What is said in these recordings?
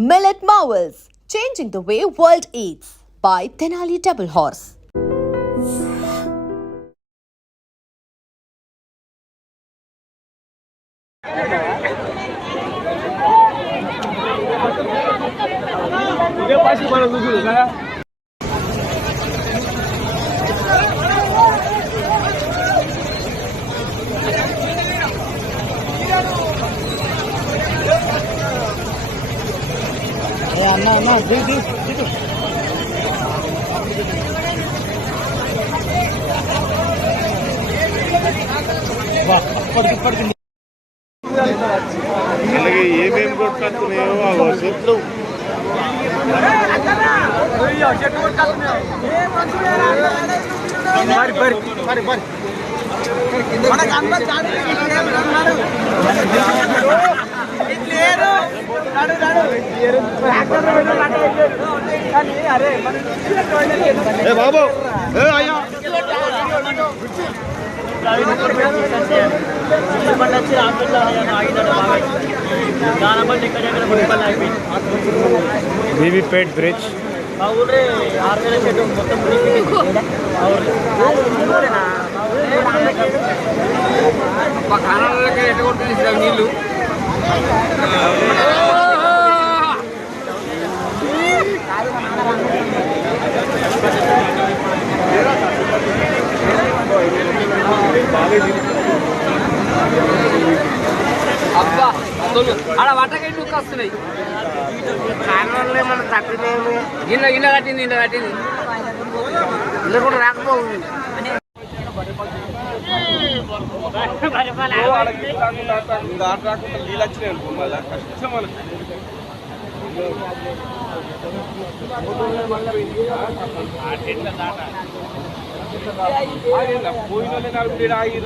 Millet Marvels, changing the way world eats by Tenali Double Horse. అన్న దిగు అలాగే ఏమేమి కొట్టుకున్నాయో ఆ చెట్లు బాబు అయ్యా బీబీపేట్ బ్రిడ్జ్ కానాలకి ఎట్లా కొడుతుంది నీళ్ళు అబ్బా అసలు ఆడ వాటకై దుఃఖ వస్తున్నాయి కారణాలు ఏమన్నా తక్కువ ఇన్న కట్టింది ఇలా కూడా రాకపోవు నీళ్ళు వచ్చినాయి అనుకో మళ్ళీ కష్టం పోయిన నలుగురు ఆగి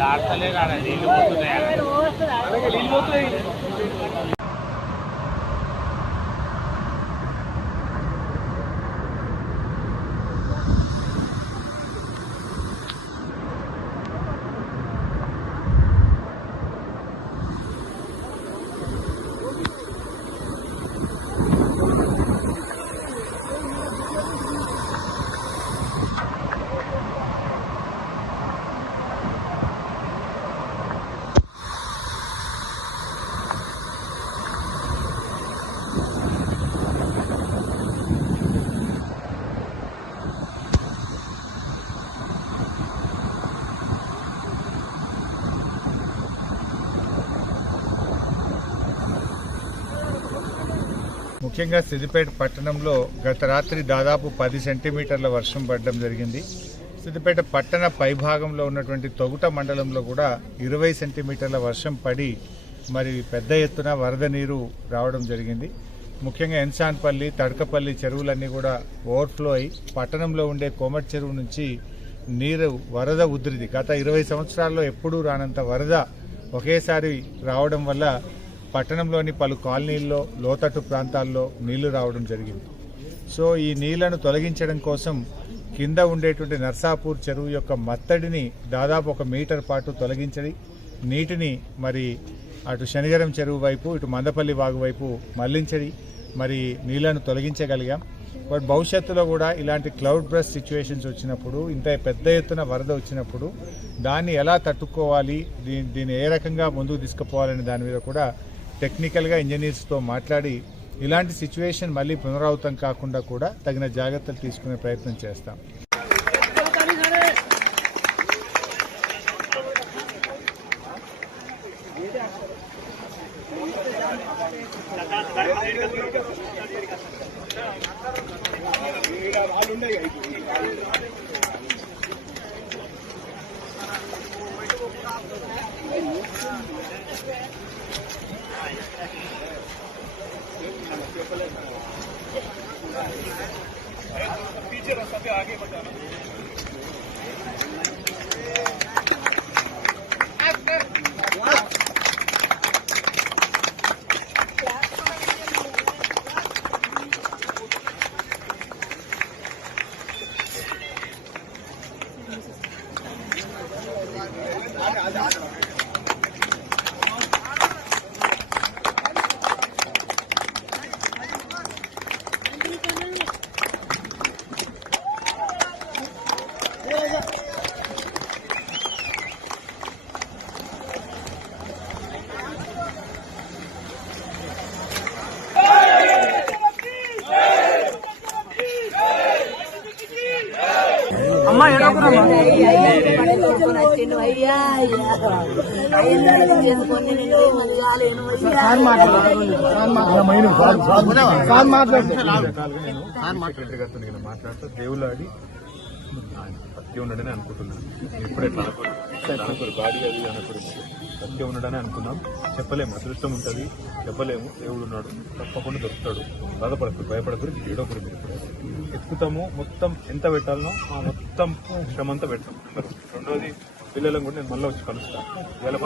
దాటలే నీళ్ళు పోతున్నాయి ముఖ్యంగా సిద్దిపేట పట్టణంలో గత రాత్రి దాదాపు 10 సెంటీమీటర్ల వర్షం పడడం జరిగింది. సిద్దిపేట పట్టణ పైభాగంలో ఉన్నటువంటి తొగుట మండలంలో కూడా 20 సెంటీమీటర్ల వర్షం పడి మరి పెద్ద ఎత్తున వరద నీరు రావడం జరిగింది. ముఖ్యంగా ఎన్సాన్పల్లి, తడకపల్లి చెరువులన్నీ కూడా ఓవర్ఫ్లో అయి పట్టణంలో ఉండే కోమటి చెరువు నుంచి నీరు వరద ఉధృతి గత 20 సంవత్సరాల్లో ఎప్పుడూ రానంత వరద ఒకేసారి రావడం వల్ల పట్టణంలోని పలు కాలనీల్లో లోతట్టు ప్రాంతాల్లో నీళ్లు రావడం జరిగింది. సో ఈ నీళ్లను తొలగించడం కోసం కింద ఉండేటువంటి నర్సాపూర్ చెరువు యొక్క మత్తడిని దాదాపు 1 మీటర్ పాటు తొలగించడి నీటిని మరి అటు శనిగరం చెరువు వైపు ఇటు మందపల్లి వాగు వైపు మళ్లించడి మరి నీళ్లను తొలగించగలిగాం. బట్ భవిష్యత్తులో కూడా ఇలాంటి క్లౌడ్ బ్రస్ట్ సిచ్యువేషన్స్ వచ్చినప్పుడు ఇంత పెద్ద ఎత్తున వరద వచ్చినప్పుడు దాన్ని ఎలా తట్టుకోవాలి, దీన్ని ఏ రకంగా ముందుకు తీసుకుపోవాలనే దాని మీద కూడా టెక్నికల్గా ఇంజనీర్స్తో మాట్లాడి ఇలాంటి సిచ్యువేషన్ మళ్ళీ పునరావృతం కాకుండా కూడా తగిన జాగ్రత్తలు తీసుకునే ప్రయత్నం చేస్తాం. पीछे रास्ता पे आगे बढ़ाना మాట్లాడుతూ దేవులాడి సత్యం ఉన్నాడని అనుకుంటున్నాను. ఇప్పుడే అనుకోరు బాడీ అది అనుకోరు, సత్యం ఉన్నాడని అనుకున్నాం. చెప్పలేము, అదృష్టం ఉంటుంది, చెప్పలేము. దేవుడు ఉన్నాడు, తప్పకుండా దొరుకుతాడు. బాధపడకు, భయపడకు, ఏడోకరు ఎత్తుకుతాము. మొత్తం ఎంత పెట్టాలనో ఆ మొత్తం శ్రమ అంతా పెడతాం. రెండోది పిల్లలను కూడా నేను మళ్ళీ వచ్చి కలుస్తాను. ఇలా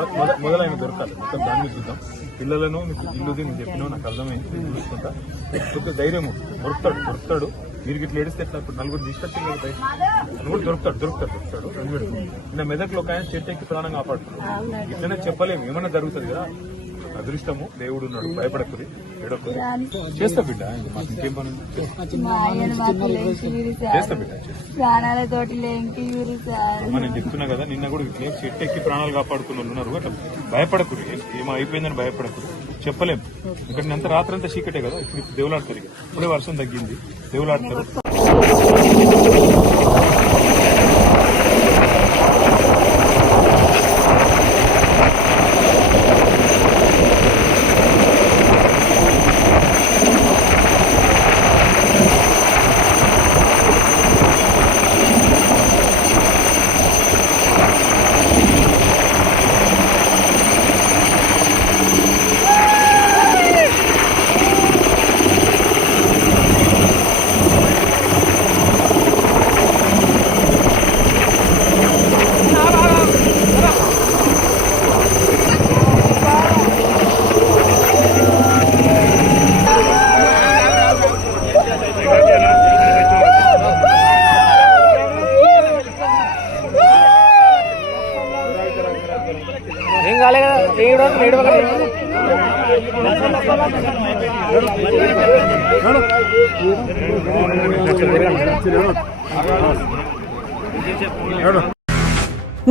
మొదలైన దొరకాలి, మొత్తం దాన్ని చూద్దాం. పిల్లలను మీకు ఇల్లుది నేను చెప్పినా నాకు అర్థమైంది, నేను చూసుకుంటా. దైర్యం దొరుకుతాడు. మీరు ఇట్లా ఏడిస్తే ఎట్లా? ఇప్పుడు నలుగురు తీసుకొచ్చి కూడా దొరుకుతాడు. నిన్న మెదక్లో ఒక ఆయన చెట్టు ఎక్కి ప్రాణం కాపాడుతున్నాడు. ఇట్లనే చెప్పలేము, ఏమన్నా జరుగుతుంది కదా. అదృష్టము, దేవుడు ఉన్నాడు, భయపడకుది, ఏడొక్కది. చేస్తా బిడ్డ, మాకు ఇంకేం పని చేస్తా బిడ్డ. నేను చెప్తున్నా కదా, నిన్న కూడా చెట్టు ఎక్కి ప్రాణాలు కాపాడుకున్న వాళ్ళు ఉన్నారు. అట్లా భయపడకురు, ఏమో అయిపోయిందని భయపడకురు. చెప్పలేము, ఇక్కడ అంత రాత్రి అంతా చీకటే కదా. ఇప్పుడు దేవులాడతారు, ఇప్పుడే వర్షం తగ్గింది, దేవులాడతారు.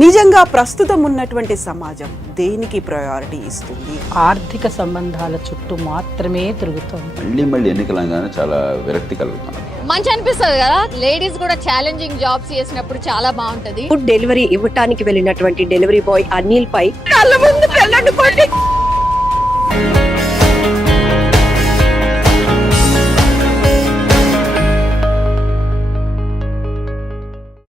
నిజంగా ప్రస్తుతం ఉన్నటువంటి సమాజం దేనికి ప్రయారిటీ ఇస్తుంది? ఆర్థిక సంబంధాల చుట్టూ మాత్రమే తిరుగుతుంది. మళ్ళీ ఎన్నికలంగానే చాలా విరక్తి కలుగుతున్నాం. మంచి అనిపిస్తుంది కదా, లేడీస్ కూడా ఛాలెంజింగ్ జాబ్స్ చేసినప్పుడు చాలా బాగుంటది. ఫుడ్ డెలివరీ ఇవ్వటానికి వెళ్ళినటువంటి డెలివరీ బాయ్ అనిల్ పై కళ్ళ ముందు